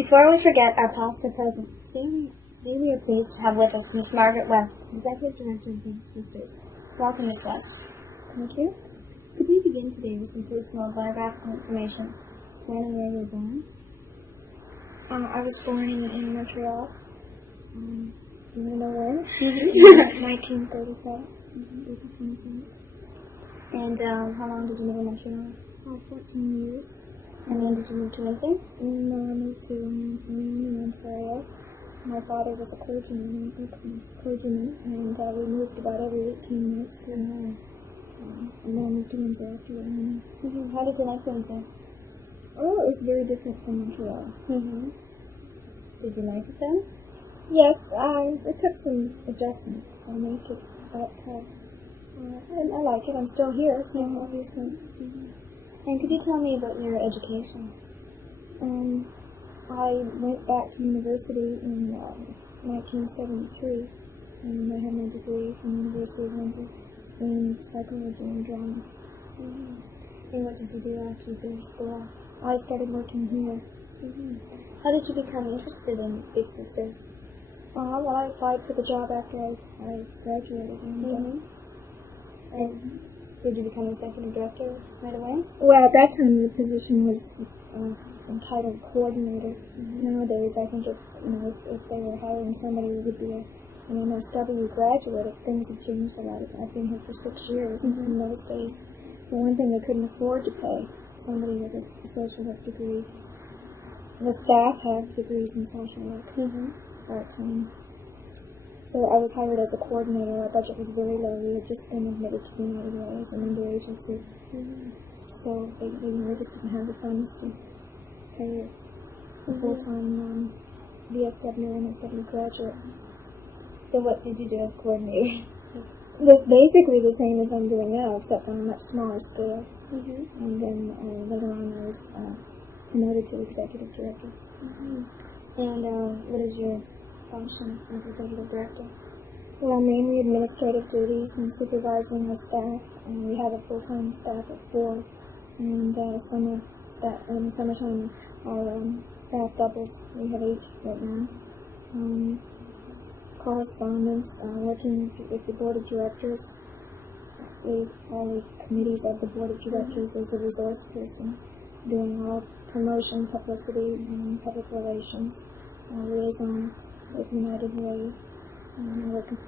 Before we forget our past or present, today we are pleased to have with us Miss Margaret West, Executive Director of Windsor. Welcome, Miss West. Thank you. Could we begin today with some personal biographical information? When and where you were born? I was born in Montreal. You want to know when? 1937. April 27th. And how long did you live in Montreal? 14 years. And when did you move to Windsor? I moved to Ontario. My father was a clergyman, and we moved about every 18 months to and then I moved to Windsor after that. How did you like Windsor? Oh, it was very different from Montreal. Did you like it though? Yes, it took some adjustment to make it, but I like it. I'm still here, so obviously. And could you tell me about your education? I went back to university in 1973, and I have my degree from the University of Windsor in psychology and drama. And what did you do after you finished school? I started working here. How did you become interested in Big Sisters? Well, I applied for the job after I graduated. And did you become executive director right away? Well, at that time the position was entitled coordinator. Nowadays, I think if they were hiring somebody who would be an MSW graduate, things have changed a lot. I've been here for 6 years, and in those days, for one thing, they couldn't afford to pay somebody with a social work degree. The staff have degrees in social work, but so I was hired as a coordinator. Our budget was very low. We had just been admitted to the United Way as a member agency. So they just didn't have the funds to pay a full-time VSW and MSW graduate. So what did you do as coordinator? It's basically the same as I'm doing now, except on a much smaller scale. And then later on I was promoted to executive director. And what is your function as executive director? Well, mainly administrative duties and supervising our staff. We have a full-time staff of 4, and in the summertime our staff doubles. We have 8 right now. Correspondence, working with the board of directors. All the committees of the board of directors as a resource person, doing all promotion, publicity, and public relations, liaison with United Way, working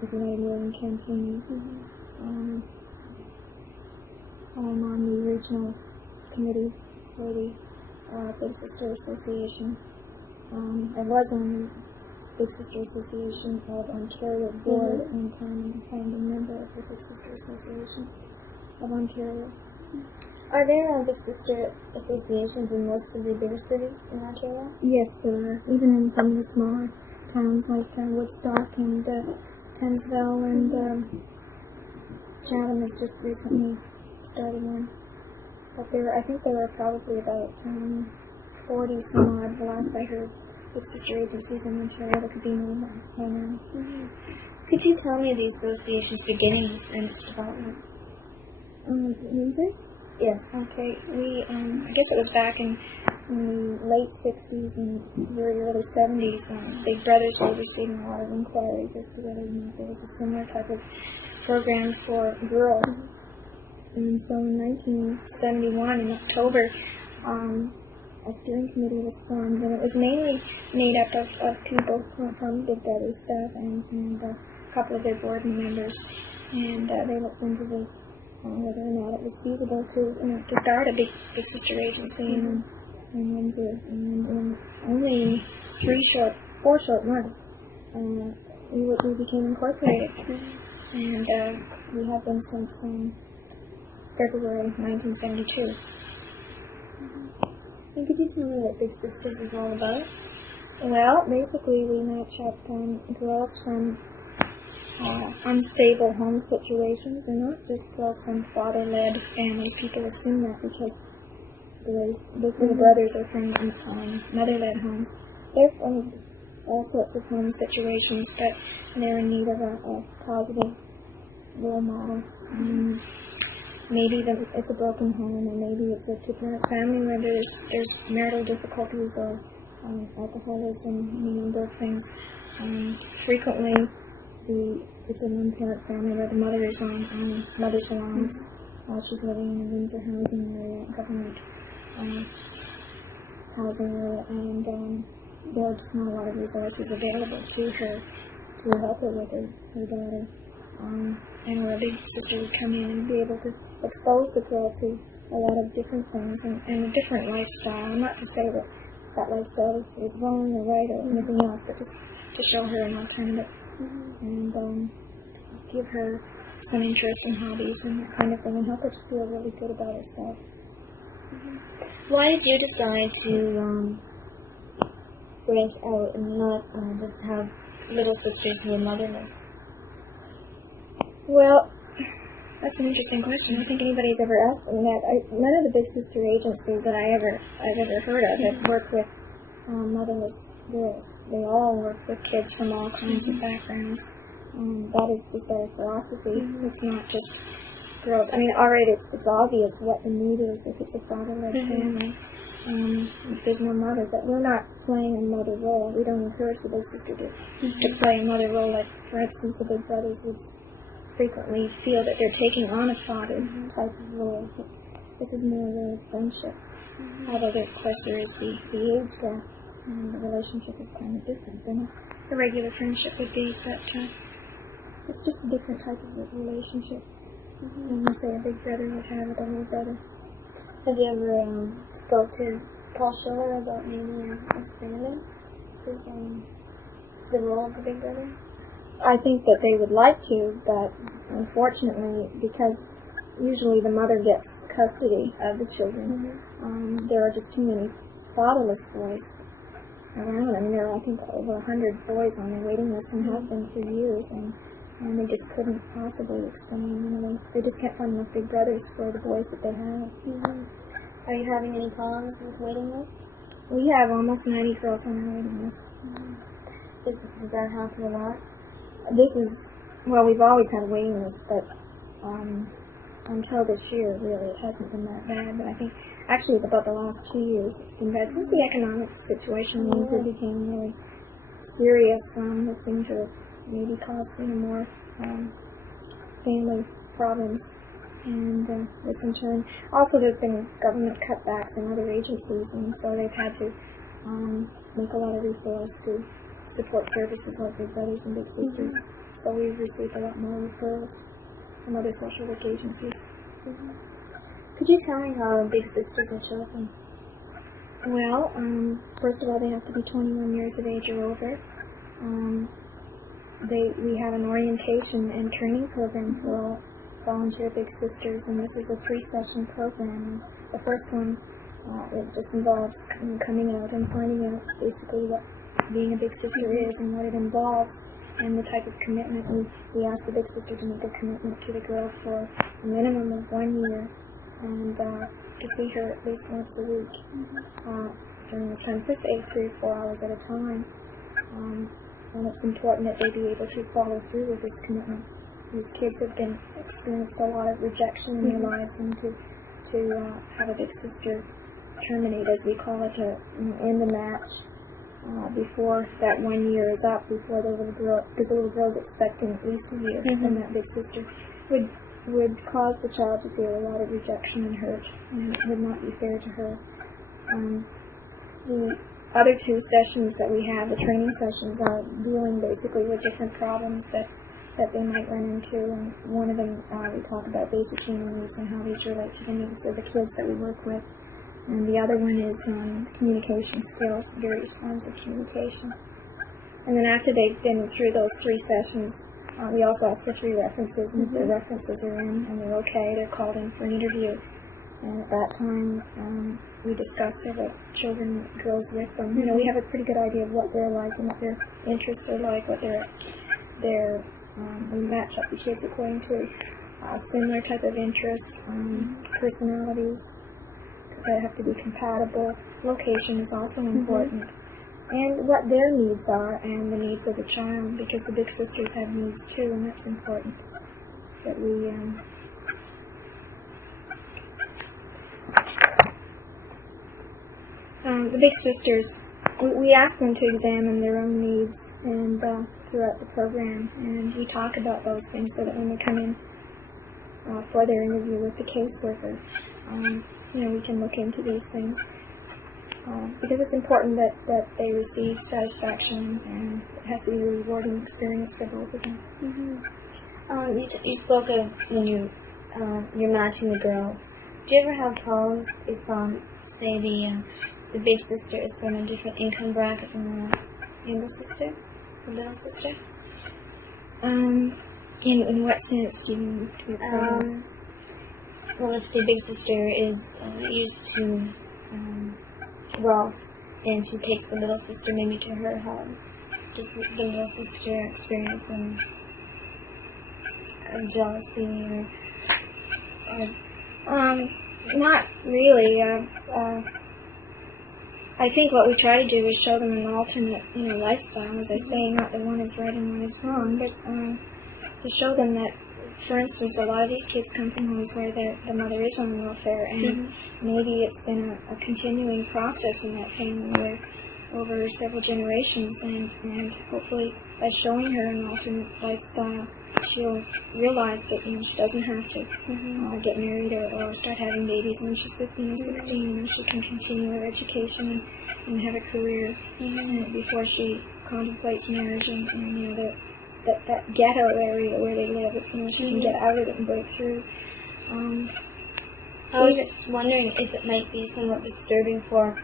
with United Way and campaigning. I'm on the regional committee for the Big Sister Association. I was on the Big Sister Association of Ontario board at one time, and I'm a member of the Big Sister Association of Ontario. Are there Big Sister associations in most of the bigger cities in Ontario? Yes, there are. Even in some of the smaller towns like Woodstock and Thamesville and Chatham has just recently started one. But I think there are probably about 40 some odd, the last I heard, Big Sister agencies in Ontario. There could be more by now. Could you tell me the association's beginnings and its development? Users? Yes. Okay, I guess it was back in the late 60s and very early 70s. Big Brothers were receiving a lot of inquiries as to whether or not there was a similar type of program for girls. And so in 1971, in October, a steering committee was formed, and it was mainly made up of people from Big Brothers staff and a couple of their board members. And they looked into whether or not it was feasible to start a Big Sister agency in Windsor. And in only 4 short months, we became incorporated. And we have been since February 1972. And could you tell me what Big Sisters is all about? Well, basically we match up girls from unstable home situations. They're not just girls from father-led families. People assume that because the brothers are from mother-led homes. They're from all sorts of home situations, but they're in need of a positive role model. Maybe it's a broken home, or maybe it's a two-parent family where there's marital difficulties, or alcoholism, any number of things. Frequently, it's a one-parent family where the mother is on mother's allowance while she's living in the Windsor housing area, government housing area, and there are just not a lot of resources available to her to help her with her daughter. And where a big sister would come in and be able to expose the girl to a lot of different things and a different lifestyle. Not to say that that lifestyle is wrong or right or anything else, but just to show her an alternative and give her some interests and hobbies and that kind of thing and help her to feel really good about herself. Why did you decide to branch out and not just have little sisters who were motherless? Well, that's an interesting question. I don't think anybody's ever asked me that. None of the big sister agencies that I've ever heard of have worked with motherless girls. They all work with kids from all kinds of backgrounds. That is just our philosophy. It's not just girls. I mean, already it's obvious what the need is if it's a father-led family. If there's no mother, but we're not playing a mother role. We don't encourage the big sister to play a mother role. Like, for instance, the big brothers would frequently feel that they're taking on a father type of role. This is more a role of friendship. Although, of course, there is the age gap, and the relationship is kind of different than a regular friendship would be, but it's just a different type of relationship than, say, a big brother would have with a little brother. Have you ever spoke to Paul Schiller about maybe expanding the role of the big brother? I think that they would like to, but unfortunately, because usually the mother gets custody of the children, there are just too many fatherless boys around. I mean, there are, I think, over 100 boys on their waiting list and have been for years, and they just couldn't possibly expand. They just can't find enough big brothers for the boys that they have. Are you having any problems with waiting lists? We have almost 90 girls on our waiting list. Does that happen a lot? We've always had a waiting list, but until this year, really, it hasn't been that bad. But I think, actually, about the last 2 years, it's been bad. Since the economic situation in Windsor became really serious, it seemed to maybe cause more family problems. And this in turn, also there have been government cutbacks in other agencies, and so they've had to make a lot of referrals to support services like Big Brothers and Big Sisters. So we've received a lot more referrals from other social work agencies. Could you tell me how Big Sisters are chosen? Well, first of all, they have to be 21 years of age or over. We have an orientation and training program for all volunteer Big Sisters, and this is a 3-session program. The first one, it just involves coming out and finding out basically what being a Big Sister is and what it involves, and the type of commitment. We ask the Big Sister to make a commitment to the girl for a minimum of 1 year, and to see her at least once a week during this time, for say 3 or 4 hours at a time. And it's important that they be able to follow through with this commitment. These kids have experienced a lot of rejection in their lives, and to have a Big Sister terminate, as we call it, to end the match before that 1 year is up, before the little girl, because the little girl is expecting at least a year from that Big Sister, would cause the child to feel a lot of rejection and hurt, and it would not be fair to her. The other 2 sessions that we have, the training sessions, are dealing basically with different problems that they might run into, and one of them we talk about basic human needs and how these relate to the needs of the kids that we work with, and the other one is communication skills, various forms of communication. And then after they've been through those 3 sessions, we also ask for 3 references, and if the references are in and they're okay, they're called in for an interview. And at that time, we discuss several children, girls with them. We have a pretty good idea of what they're like and what their interests are like, what we match up the kids according to similar type of interests, personalities that have to be compatible. Location is also important. And what their needs are and the needs of the child, because the Big Sisters have needs too, and that's important that we the Big Sisters we ask them to examine their own needs and throughout the program, and we talk about those things so that when they come in for their interview with the caseworker, we can look into these things. Because it's important that they receive satisfaction, and it has to be a rewarding experience for both of them. Mm-hmm. You spoke of when you're matching the girls. Do you ever have problems if, say, the big sister is from a different income bracket than the younger sister, the little sister? In what sense do you mean problems? Well, if the big sister is used to wealth, and she takes the little sister maybe to her home, does the little sister experience some jealousy or not really. I think what we try to do is show them an alternate, lifestyle. As I say, not that one is right and one is wrong, but to show them that, for instance, a lot of these kids come from homes where the mother is on welfare, and maybe it's been a continuing process in that family where over several generations, and hopefully by showing her an alternate lifestyle, she'll realize that she doesn't have to get married or start having babies when she's 15 and 16. She can continue her education and have a career before she contemplates marriage, and that ghetto area where they live, she can get out of it and break through. I was just wondering if it might be somewhat disturbing for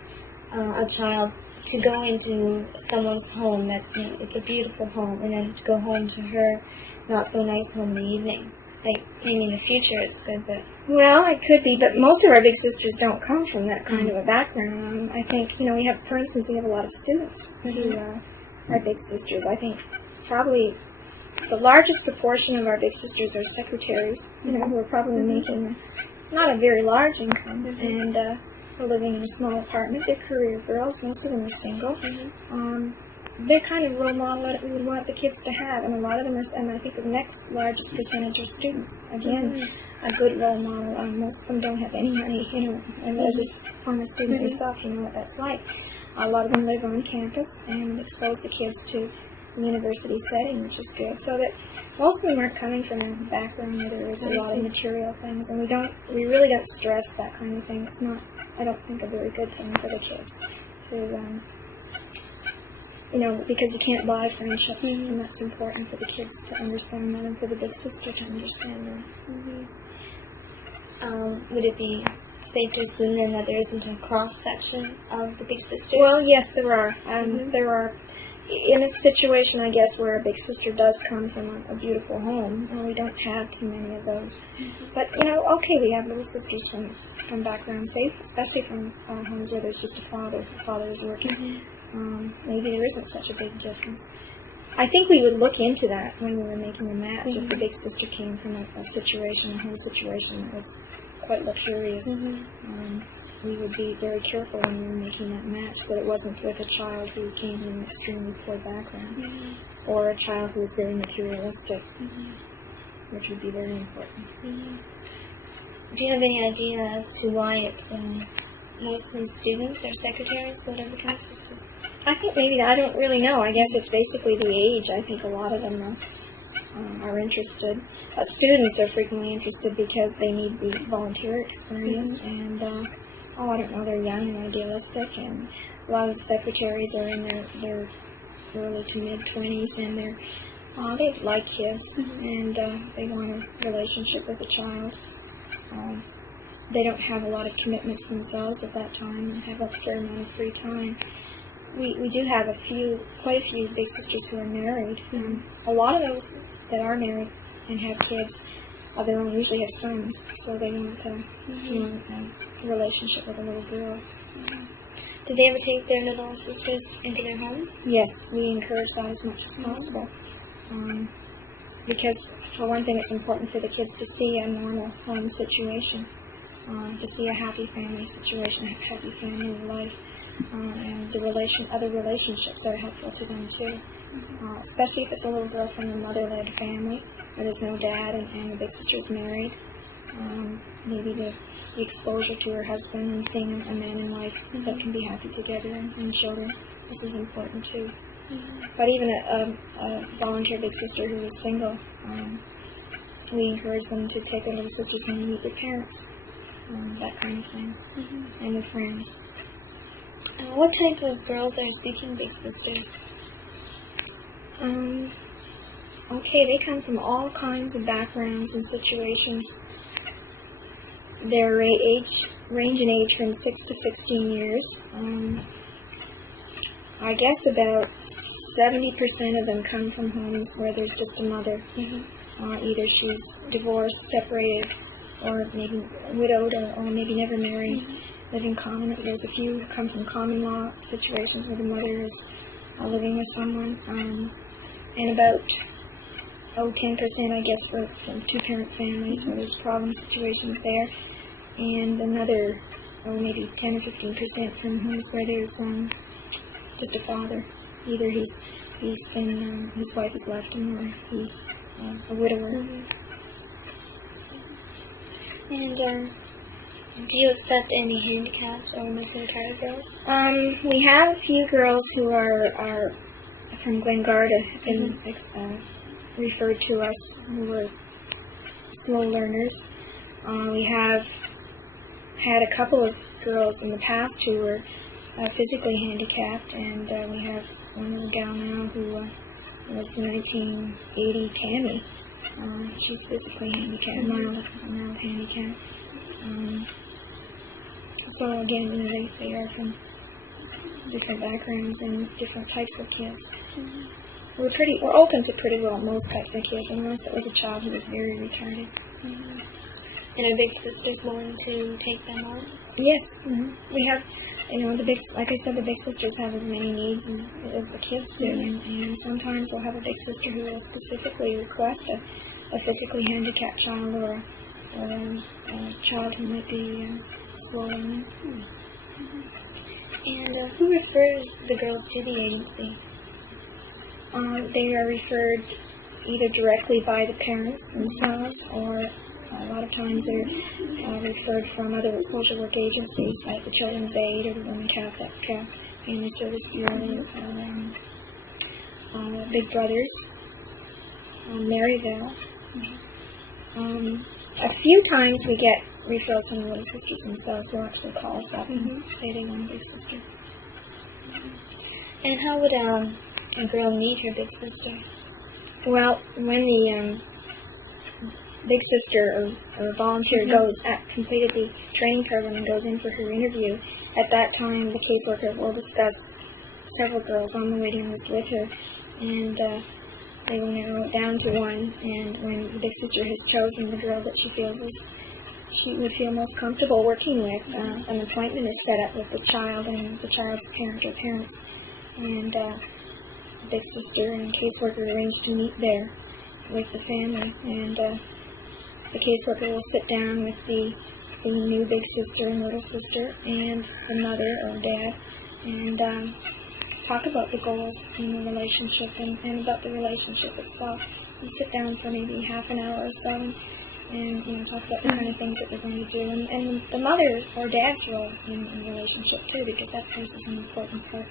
a child to go into someone's home that it's a beautiful home, and then to go home to her not so nice home in the evening. Like, maybe in the future it's good, but... Well, it could be, but most of our big sisters don't come from that kind of a background. I think, we have, for instance, we have a lot of students who are big sisters. I think probably the largest proportion of our big sisters are secretaries, who are probably making not a very large income, and are living in a small apartment. They're career girls. Most of them are single. They're kind of role model that we would want the kids to have, and a lot of them are, and I think the next largest percentage are students. Again, a good role model. Most of them don't have any money, and as a former student yourself, you know what that's like. A lot of them live on campus and expose the kids to the university setting, which is good. So that most of them aren't coming from a background where there is a lot of material things, and we really don't stress that kind of thing. It's not, I don't think, a very good thing for the kids to, because you can't buy friendship, and that's important for the kids to understand that, and for the big sister to understand that. Would it be safe to assume then that there isn't a cross-section of the big sisters? Well, yes, there are. There are, in a situation, I guess, where a big sister does come from a beautiful home, and we don't have too many of those. But, okay, we have little sisters from backgrounds, especially from homes where there's just a father. The father is working. Maybe there isn't such a big difference. I think we would look into that when we were making a match. If the big sister came from a home situation that was quite luxurious, we would be very careful when we were making that match, so that it wasn't with a child who came from an extremely poor background, or a child who was very materialistic, which would be very important. Do you have any idea as to why it's mostly students or secretaries that are becoming sisters? I think maybe, I don't really know. I guess it's basically the age. I think a lot of them are interested. Students are frequently interested because they need the volunteer experience, and I don't know, they're young and idealistic, and a lot of the secretaries are in their early to mid-20s, and they like kids, and they want a relationship with a child. They don't have a lot of commitments themselves at that time and have a fair amount of free time. We do have quite a few big sisters who are married. A lot of those that are married and have kids of their own usually have sons, so they want a relationship with a little girl. Do they ever take their little sisters into their homes? Yes, we encourage that as much as possible. Because, for one thing, it's important for the kids to see a normal home situation, to see a happy family situation, a happy family life, and other relationships are helpful to them too. Especially if it's a little girl from a mother-led family where there's no dad and the big sister's married. maybe the exposure to her husband and seeing a man and wife that can be happy together and children. This is important too. But even a volunteer big sister who is single, we encourage them to take their little sisters and meet their parents, that kind of thing, and their friends. What type of girls are seeking big sisters? Okay, they come from all kinds of backgrounds and situations. Their range in age from 6 to 16 years. I guess about 70% of them come from homes where there's just a mother. Either she's divorced, separated, or maybe widowed, or maybe never married, living common. There's a few who come from common law situations where the mother is living with someone. And about 10%, I guess, from two-parent families where there's problem situations there. And another, maybe 10 or 15% from homes where there's just a father. Either he's been, his wife has left him, or he's a widower. And do you accept any handicapped or mentally retarded girls? We have a few girls who are from Glengarda, have been referred to us, who are slow learners. We have had a couple of girls in the past who were physically handicapped, and we have one little gal now who was 1980, Tammy. She's physically handicapped, mild handicap. So again, they are from different backgrounds and different types of kids. We're open to pretty well most types of kids, unless it was a child who was very retarded. And are big sisters willing to take them on? Yes, we have. Like I said, the big sisters have as many needs as the kids do, and sometimes we'll have a big sister who will specifically request a physically handicapped child or a child who might be slow learning. And who refers the girls to the agency? They are referred either directly by the parents themselves, or a lot of times they're referred from other social work agencies like the Children's Aid or the Women Catholic Family Service Bureau, Big Brothers, Maryville. A few times we get referrals from the little sisters themselves who actually call us up and say they want a big sister. And how would a girl meet her big sister? Well, when the big sister or volunteer completed the training program and goes in for her interview, at that time the caseworker will discuss several girls on the waiting list with her, and they will narrow it down to one. And when the big sister has chosen the girl that she feels she would feel most comfortable working with, an appointment is set up with the child and the child's parent or parents, and the big sister and caseworker arrange to meet there with the family, and the caseworker will sit down with the new big sister and little sister and the mother or dad, and talk about the goals in the relationship and about the relationship itself, and sit down for maybe half an hour or so and talk about the kind of things that they're going to do, and the mother or dad's role in the relationship too, because that plays an important part.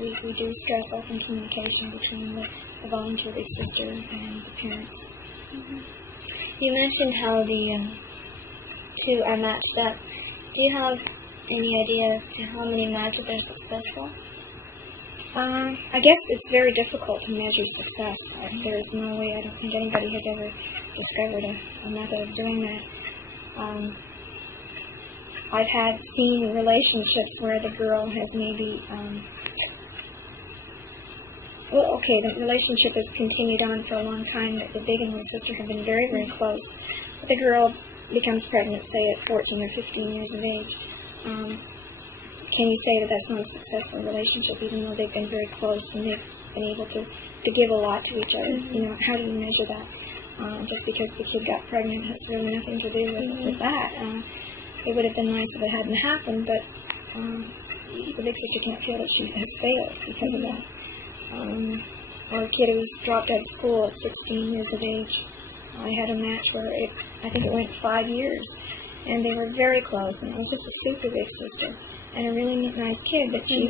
We do stress open communication between the volunteer big sister and the parents. You mentioned how the two are matched up. Do you have any idea as to how many matches are successful? I guess it's very difficult to measure success. There is no way, I don't think anybody has ever discovered a method of doing that. I've seen relationships where the girl has maybe, the relationship has continued on for a long time. The big and little sister have been very, very close. But the girl becomes pregnant, say, at 14 or 15 years of age. Can you say that that's not a successful relationship, even though they've been very close and they've been able to give a lot to each other? How do you measure that? Just because the kid got pregnant has really nothing to do with that. It would have been nice if it hadn't happened, but the big sister can't feel that she has failed because of that. Or a kid who was dropped out of school at 16 years of age. I had a match where I think it went 5 years, and they were very close, and it was just a super big sister, and a really nice kid, but she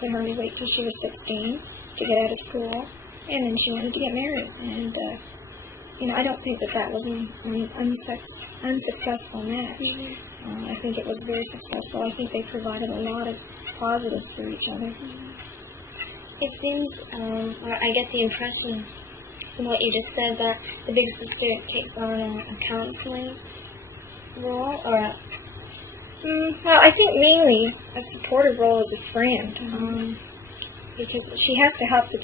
could hardly wait till she was 16 to get out of school, and then she wanted to get married, and I don't think that was an unsuccessful match. I think it was very successful. I think they provided a lot of positives for each other. It seems, or I get the impression from what you just said, that the big sister takes on a counseling role, or well, I think mainly a supportive role as a friend, because she has to help the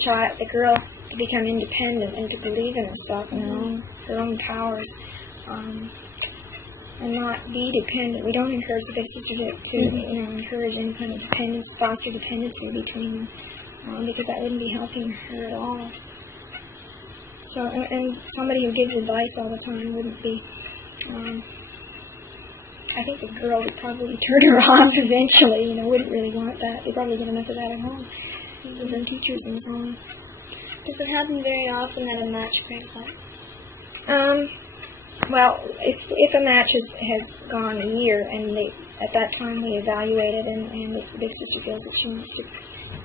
girl, to become independent and to believe in herself and her own powers, and not be dependent. We don't encourage the big sister to encourage any kind of dependence, foster dependency between them, because that wouldn't be helping her at all. So, and somebody who gives advice all the time wouldn't be. I think the girl would probably turn her off eventually. Wouldn't really want that. They probably get enough of that at home, from teachers and so on. Does it happen very often that a match breaks up? Well, if a match has gone a year, and at that time we evaluate it, and the big sister feels that she wants to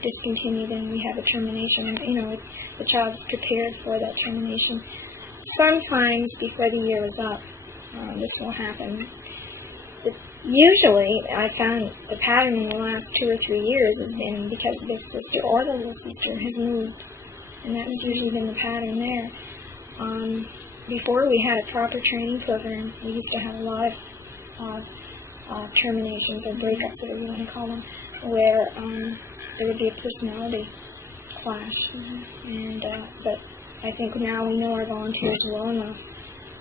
discontinue, then we have a termination. The child is prepared for that termination. Sometimes before the year is up, this will happen. But usually, I found the pattern in the last 2 or 3 years has been because the big sister or the little sister has moved. And that's usually been the pattern there. Before we had a proper training program, we used to have a lot of terminations or breakups, whatever you want to call them, where there would be a personality clash. But I think now we know our volunteers well enough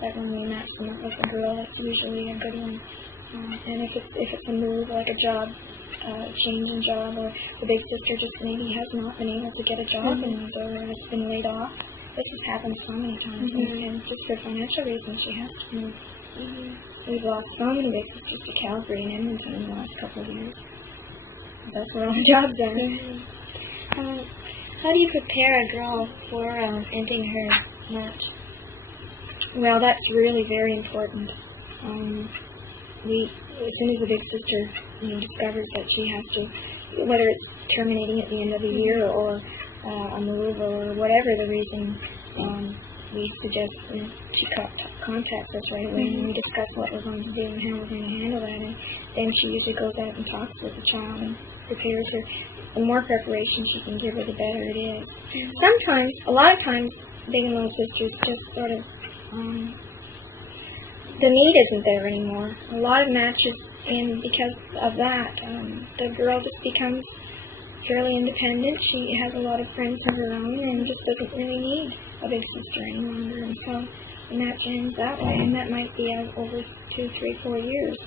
that when we match them up with a girl, it's usually a good one. And if it's a move, like a job, change in job, or the big sister just maybe has not been able to get a job and has been laid off. This has happened so many times, and just for financial reasons, she has to move. We've lost so many big sisters to Calgary and Edmonton in the last couple of years, because that's where all the jobs are. How do you prepare a girl for ending her match? Well, that's really very important. As soon as the big sister discovers that she has to, whether it's terminating at the end of the year or a move or whatever the reason, we suggest she contacts us right away, and we discuss what we're going to do and how we're going to handle that. And then she usually goes out and talks with the child and prepares her. The more preparation she can give her, the better it is. Sometimes, a lot of times, big and little sisters just sort of, the need isn't there anymore. A lot of matches, and because of that, the girl just becomes fairly independent. She has a lot of friends of her own and just doesn't really need a big sister any longer. And so the match ends that way, and that might be over 2, 3, 4 years.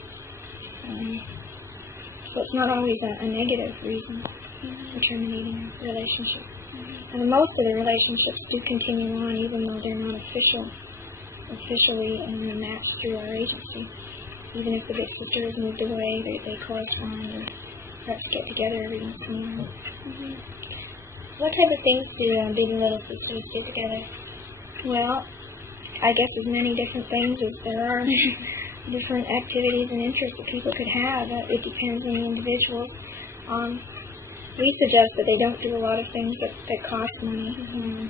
So it's not always a negative reason for terminating a relationship. And most of the relationships do continue on, even though they're not officially matched through our agency. Even if the big sister has moved away, they correspond or perhaps get together every once in a while. What type of things do big and little sisters do together? Well, I guess as many different things as there are different activities and interests that people could have. It depends on the individuals. We suggest that they don't do a lot of things that cost money.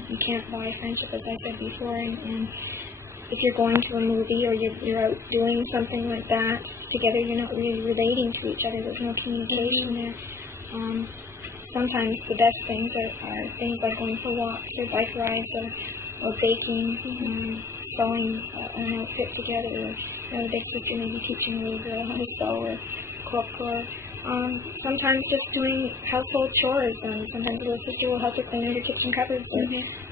You can't buy friendship, as I said before, and if you're going to a movie or you're out doing something like that together, you're not really relating to each other. There's no communication there. Sometimes the best things are things like going for walks or bike rides or baking, sewing an outfit together. The big sister may be teaching a little girl how to sew or cook, or sometimes just doing household chores. Sometimes the little sister will help her clean out her kitchen cupboards, or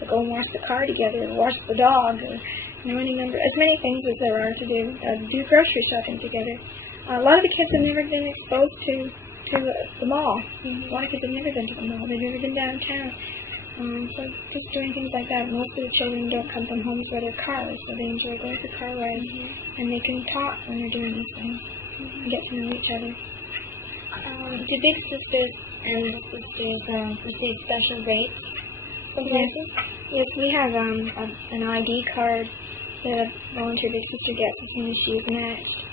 go and wash the car together, or wash the dog, or as many things as there are to do grocery shopping together. A lot of the kids have never been exposed to the mall. A lot of kids have never been to the mall. They've never been downtown. So just doing things like that. Most of the children don't come from homes where there are cars, so they enjoy going for car rides, and they can talk when they're doing these things and get to know each other. Do big sisters and little sisters receive special rates from places? Yes, we have an ID card that a volunteer big sister gets as soon as she is matched.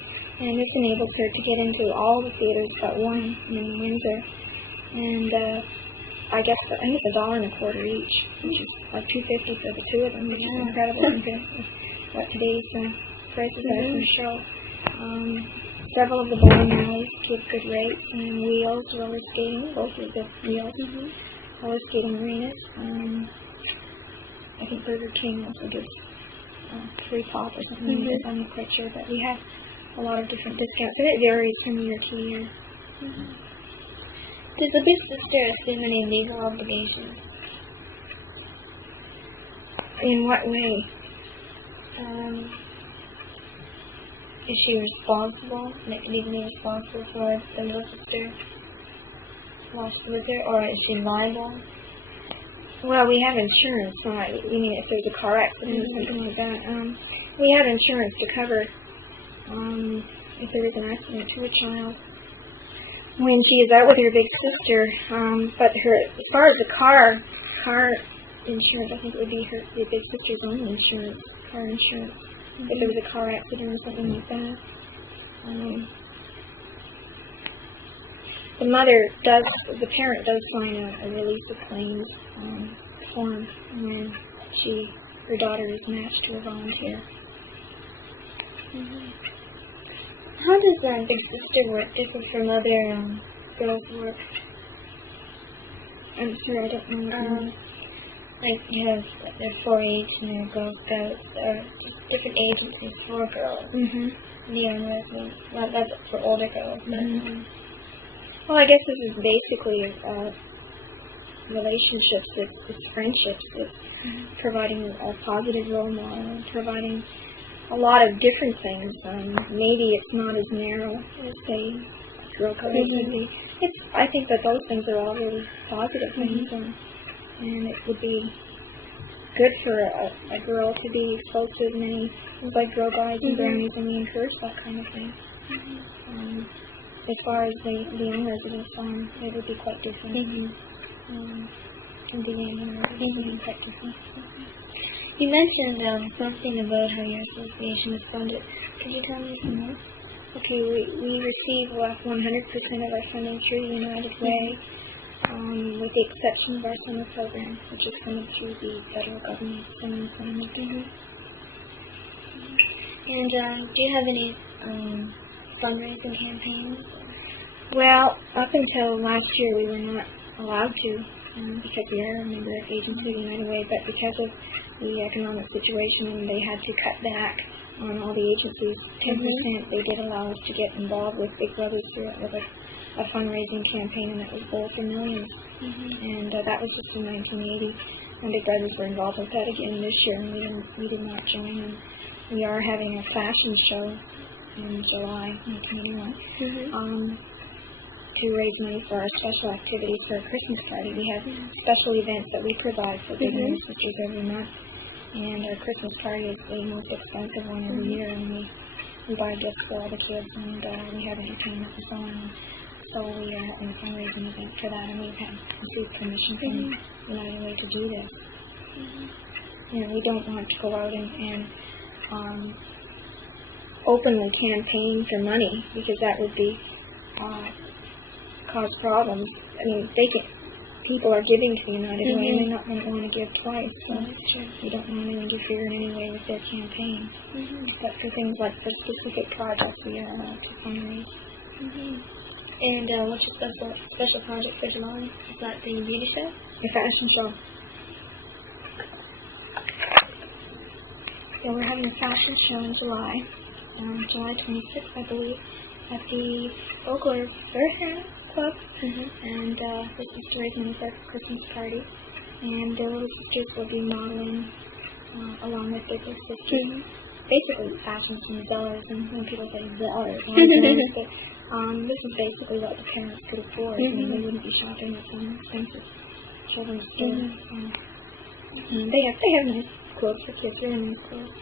And this enables her to get into all the theaters but one in Windsor. And I think it's $1.25 each, which is like $2.50 for the two of them, which is incredible compared to what today's prices are for a show. Several of the bowling alleys give good rates, and wheels, roller skating, both of the wheels, roller skating arenas. I think Burger King also gives free pop or something like this, I'm not quite sure, but we have a lot of different discounts, and it varies from year to year. Does a big sister assume any legal obligations? In what way? Is she responsible, legally responsible for the little sister while she's with her, or is she liable? Well, we have insurance. You mean if there's a car accident or something like that? We have insurance to cover if there is an accident to a child when she is out with her big sister. But as far as the car insurance, I think it would be the big sister's own insurance, car insurance. If there was a car accident or something like that. The parent does sign a release of claims form when her daughter is matched to a volunteer. How does big sister work differ from other girls' work? I'm sorry, I don't know what you mean. Like you have their 4-H and their Girl Scouts, or just different agencies for girls. Neon residents. That's for older girls, but. Well, I guess this is basically relationships. It's friendships. It's providing a positive role model, providing a lot of different things. Maybe it's not as narrow as say Girl Scouts would be. I think that those things are all really positive things. And it would be good for a girl to be exposed to as many things like Girl Guides and brownies, and we encourage that kind of thing. As far as the young residents, it would be quite different. The young residents would be quite different. You mentioned something about how your association is funded. Could you tell me some more? Okay, we receive 100% of our funding through the United Way. With the exception of our summer program, which is funded through the federal government, Summer Employment. And do you have any fundraising campaigns? Well, up until last year we were not allowed to because we are a member agency of the United Way, but because of the economic situation, they had to cut back on all the agencies 10%. They did allow us to get involved with Big Brothers with a fundraising campaign, and that was Bowl for Millions. And that was just in 1980. And Big Brothers were involved with that again this year, and we did not join. And we are having a fashion show in July 1981 to raise money for our special activities for a Christmas party. We have special events that we provide for Big and Sisters every month, and our Christmas party is the most expensive one every year, and we buy gifts for all the kids, and we have entertainment and so on. So we are having a fundraising event for that, and we've received permission from United Way to do this. And we don't want to go out and openly campaign for money, because that would be cause problems. I mean, people are giving to the United Way, and they not want to give twice. So that's true. We don't want to interfere in any way with their campaign. But for things like for specific projects, we are allowed to fundraise. And what's your special project for July? Is that the beauty show? A fashion show. Yeah, we're having a fashion show in July, July 26th, I believe, at the Folklore Fair Club. And this is to raise money for a Christmas party. And the little sisters will be modeling along with their big sisters. Basically, fashions from Zellers, and when people say Zellers, this is basically what the parents could afford. I mean, they wouldn't be shopping at some expensive children's stores. They have nice clothes for kids, really nice clothes.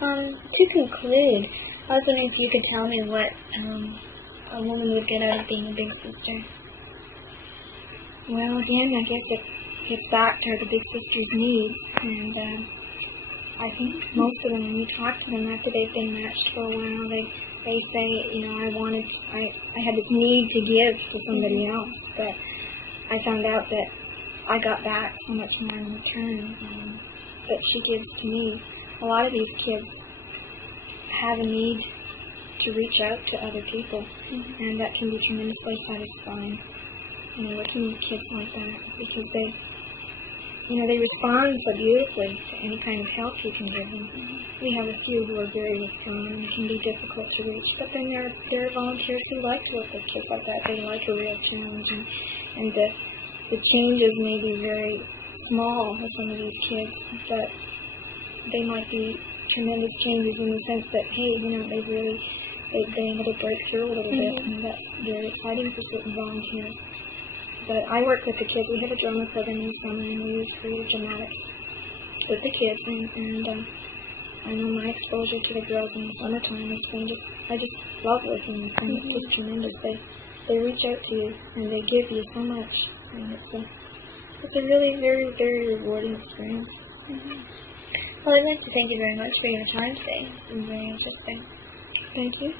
To conclude, I was wondering if you could tell me what a woman would get out of being a big sister. Well, again, I guess it gets back to the big sister's needs, and I think most of them, when you talk to them after they've been matched for a while, they say, I had this need to give to somebody else, but I found out that I got back so much more in return that she gives to me. A lot of these kids have a need to reach out to other people, and that can be tremendously satisfying. Working with kids like that, because they respond so beautifully to any kind of help you can give them. We have a few who are very withdrawn and can be difficult to reach, but then there are volunteers who like to work with kids like that. They like a real challenge, and the changes may be very small with some of these kids, but they might be tremendous changes in the sense that, hey, they've been able to break through a little bit, and that's very exciting for certain volunteers. But I work with the kids. We have a drama program in the summer, and we use creative dramatics with the kids, and I know my exposure to the girls in the summertime has been I just love working with them. It's just tremendous. They reach out to you, and they give you so much, and it's a really very, very rewarding experience. Well, I'd like to thank you very much for your time today. It's been very interesting. Thank you.